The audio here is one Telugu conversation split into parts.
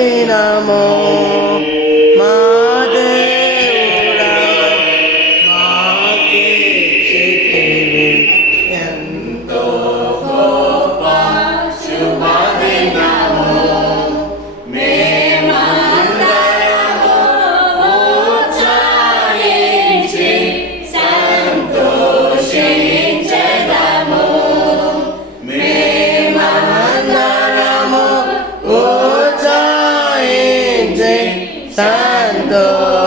దినము మా దేవుడవై మాకిచ్చితివి. ఎంతో గొప్ప శుభదినము మేమందరము ఉత్సాహించి సంతోషించెదము. మేమందరము ఉత్సాహించి సంతోషించెదము.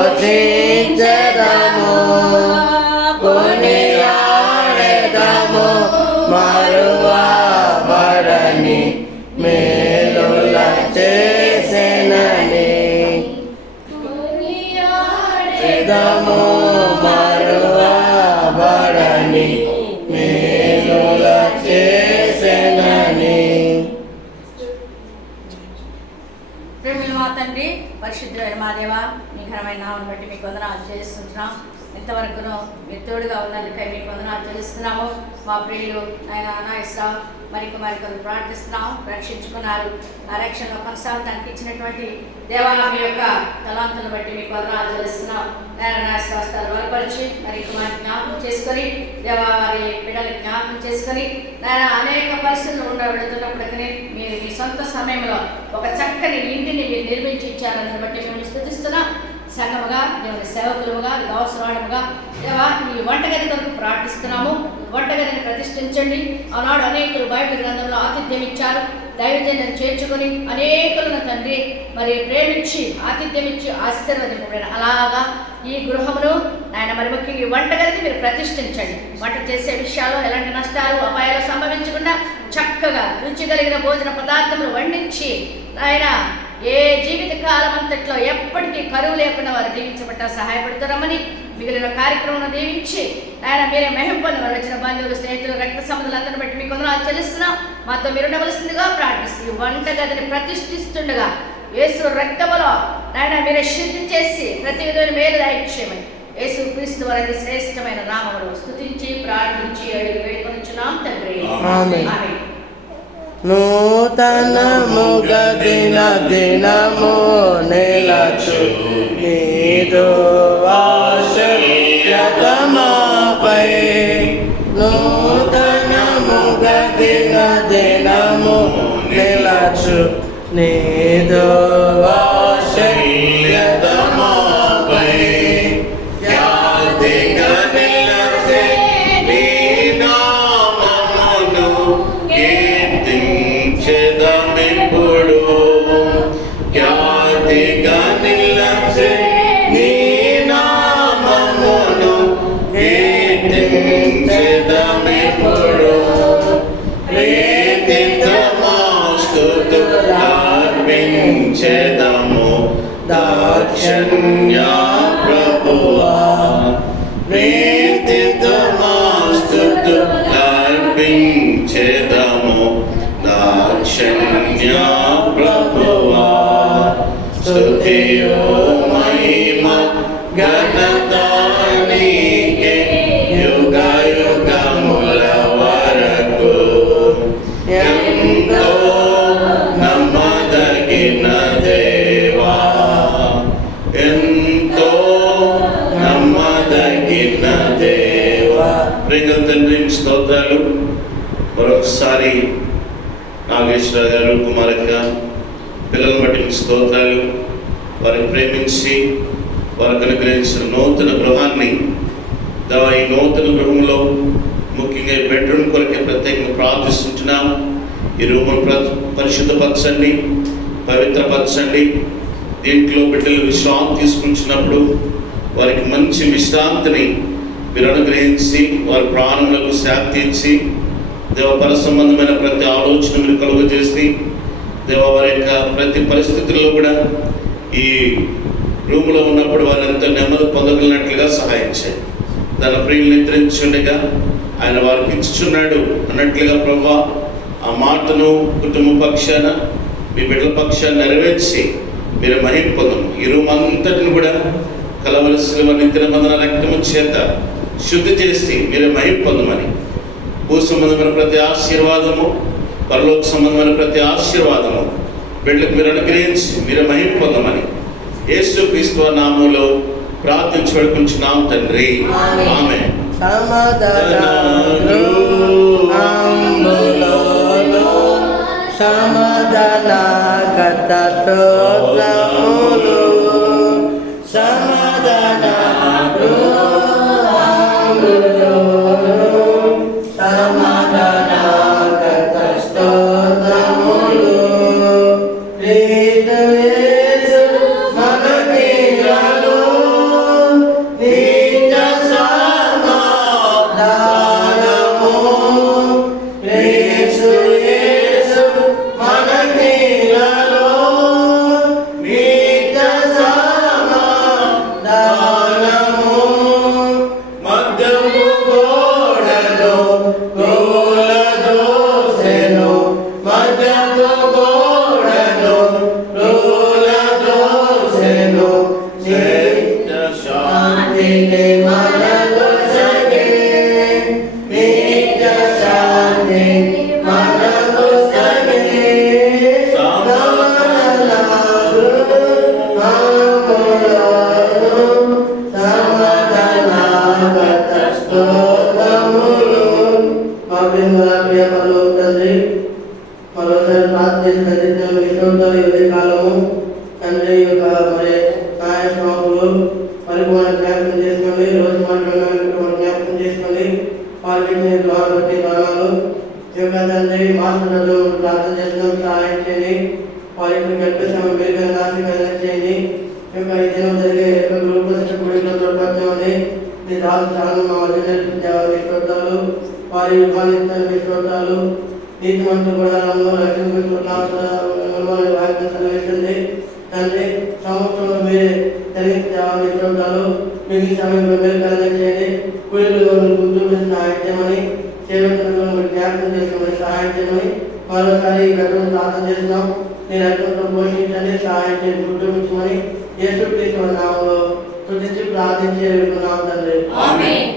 కొనియాడెదము మరువబడని మేలుల చేసెనని. కొనియాడెదము మరువబడని మేలుల చేసెనని. ప్రేమల మా తండ్రి, పరిశుద్ధుడైన మా దేవ, మీ ఘనమైన నామమును బట్టి మీకు వందనాలు చేస్తున్నాం. ఇంతవరకును మీరు తోడుగా ఉన్నందుకై మీకు వందనాలు చెల్లిస్తున్నాము. మా ప్రియులు ఆయన నాయసరావు మరికొందరు ప్రార్థిస్తున్నాము, రక్షించుకున్నారు. ఆ రక్షణలో కొనసాగడానికి ఇచ్చినటువంటి దేవా మీ యొక్క తలాంతులను బట్టి మీకు వందనాలు చెల్లిస్తున్నాం. నాయసరాస్తాలు బలపరిచి మరికొందరు జ్ఞాపకం చేసుకొని దేవా వారి బిడ్డలు జ్ఞాపకం చేసుకొని అనేక పరిస్థితులు ఉండబెడుతున్నప్పటికీ మీరు మీ సొంత సమయంలో ఒక చక్కని ఇంటిని మీరు నిర్మించి ఇచ్చారని బట్టి మేము స్తుతిస్తున్నాం. సంఘముగా దేవుని సేవకులుగా అవసరాలుగా దేవా ఈ వంటగది కొరకు ప్రార్థిస్తున్నాము. వంటగదిని ప్రతిష్ఠించండి. ఆనాడు అనేకులు బైబిల్ గ్రంథంలో ఆతిథ్యం ఇచ్చారు. దైవజన్యం చేర్చుకొని అనేకులను తండ్రి మరి ప్రేమించి ఆతిథ్యం ఇచ్చి ఆశీర్వదింపబడిన అలాగా ఈ గృహమును ఆయన మరి ముఖ్యంగా ఈ వంటగదిని మీరు ప్రతిష్ఠించండి. వంట చేసే విషయాల్లో ఎలాంటి నష్టాలు అపాయాలు సంభవించకుండా చక్కగా రుచి కలిగిన భోజన పదార్థములు వండించి ఆయన ఏ జీవిత కాలం అంతట్లో ఎప్పటికీ కరువు లేకుండా వారు దీవించబట్ట సహాయపడుతున్నామని మిగిలిన కార్యక్రమం దీవించి ఆయన మీరే మెహంపొంది వారు వచ్చిన బంధువులు స్నేహితులు రక్త సంబంధాలందరిని బట్టి మీకు వందనాలు చెల్లిస్తున్నాం. మాతో మీరు ఉండవలసిందిగా ప్రార్థిస్తూ వంటగదిని ప్రతిష్ఠిస్తుండగా యేసు రక్తములో ఆయన మీరే శుద్ధి చేసి ప్రతి విధమైన మేలు దయచేయమని యేసు క్రీస్తు వారి శ్రేష్టమైన నామములో స్తుతించి ప్రార్థించి వేడుకొనుచున్నాం తండ్రి. ఆమేన్. నూతనముగ దిన దినము నిలచు నీదు ఆశయతమాపై. నూతనముగ దిన దినము నిలచు నీదు ఆశయతమాపై. ఖ్యాతిగా నిలచే నీ నామమును కీర్తించెదమిప్పుడు. ఖ్యాతిగా నిలచే నీ నామమును కీర్తించెదమిప్పుడు. ప్రీతితో మా స్తుతులర్పించెదము దాక్షిణ్య ప్రభువా. ప్రీతితో మా స్తుతులర్పించెదము దాక్షిణ్య ప్రభువా. స్తుతియు మహిమ ఘనత నీకే యుగ యుగముల వరకు. ఎంతో నమ్మదగిన దేవా, ఎంతో నమ్మదగిన దేవా. ప్రియమైన తండ్రి స్తోత్రాలు. మరొకసారి నాగేశ్వర గారు కుమారక్క పిల్లలను బట్టి స్తోత్రాలు. వారిని ప్రేమించి వారికి అనుగ్రహించిన నూతన గృహాన్ని ఈ నూతన గృహంలో ముఖ్యంగా బెడ్రూమ్ కొరకే ప్రత్యేకంగా ప్రార్థిస్తుంటున్నాం. ఈ రూమును పరిశుద్ధపరచండి, పవిత్రపరచండి. దీంట్లో బిడ్డలు విశ్రాంతి తీసుకుంటున్నప్పుడు వారికి మంచి విశ్రాంతిని మీరు అనుగ్రహించి వారి ప్రాణములకు శాంతి ఇచ్చి దేవపర సంబంధమైన ప్రతి ఆలోచన మీరు కలుగు చేసి వారి యొక్క ప్రతి పరిస్థితుల్లో కూడా ఈ రూములో ఉన్నప్పుడు వారు ఎంతో నెమ్మది పొందగలిగినట్లుగా సహాయం చేయండి. తన ప్రియులు నిద్రించుండగా ఆయన వారికి ఇచ్చుచున్నాడు అన్నట్లుగా ప్రభువా ఆ మాటను కుటుంబ పక్షాన మీ బిడ్డల పక్షాన్ని నెరవేర్చి మీరు మహిమ పొందము. ఈ రూమ్ అంతటిని కూడా కలవలసిన నిద్ర మందన రక్తము చేత శుద్ధి చేసి మీరు మహిమ పొందమని భూ సంబంధమైన ప్రతి ఆశీర్వాదము, పరలోక సంబంధమైన ప్రతి ఆశీర్వాదము బిడ్డలకు మీరు అనుగ్రహించి మీరు మహిమ పొందమని యేసు క్రీస్తు నామములో ప్రార్థించి వేడుకుంటున్నాం తండ్రి. ఆమేన్. సమాధాన కర్త స్తోత్రములు, సమాధాన సమాధాన కర్త స్తోత్రములు. క్రీస్తు యేసు మనకిలలో నిత్య సమాధానము. క్రీస్తు యేసు మనకిలలో నిత్య సమాధానము. మధ్యము గోడలో గోలదోసెను, మధ్యము గోడలో గోలదోసెను. నిత్య శాంతిని మనకొసగే, నిత్య శాంతిని మనకొసగే. సమాధానము సమాధానకర్త స్తోత్రములు. మా ప్రియ పరలోక తండ్రి, మరోసారి ప్రార్థన కాలము తండ్రి యొక్క మరి నాయ శ్రాములు పరిపూర్ణ జ్ఞాపకం చేసుకోండి. రోజు మాట్లాడిన జ్ఞాపకం చేసుకోండి. వారికి బట్టి కాలాలు ఈ యొక్క తండ్రి మాస్టర్లు ప్రార్థన చేస్తున్నాం, సహాయం చేయండి. వారి యొక్క గడ్డ సమయం వేగంగా నాశనం చేయండి. ఈ యొక్క ఈ దినం జరిగే గ్రూప్ గుడిలో తోడ్పడుతుంది. మీ రాజు చాలా మా స్తోత్రాలు, వారి విభాగిస్తాను మీ స్తోత్రాలు. నీతి మంత్రులు కూడా సెలవిస్తుంది తండ్రి. సంవత్సరంలో మీరే తెలియజేయాలని స్తోత్రాలు. మీకు ఈ సమయంలో మీరు కలగ చేయండి. కుటుంబంలో గుర్తు సహాయం చేయమని, సేవకులను జ్ఞాపకం చేసుకోమని సహాయం చేయమని మరోసారి గతంలో ప్రార్థన చేస్తున్నాం. మీరు అర్థంతో పోషించండి, సహాయం చేసి కుటుంబించమని యేసు క్రీస్తు నామములో స్తుతించి ప్రార్థించి వేడుకున్నాం తండ్రి. ఆమేన్.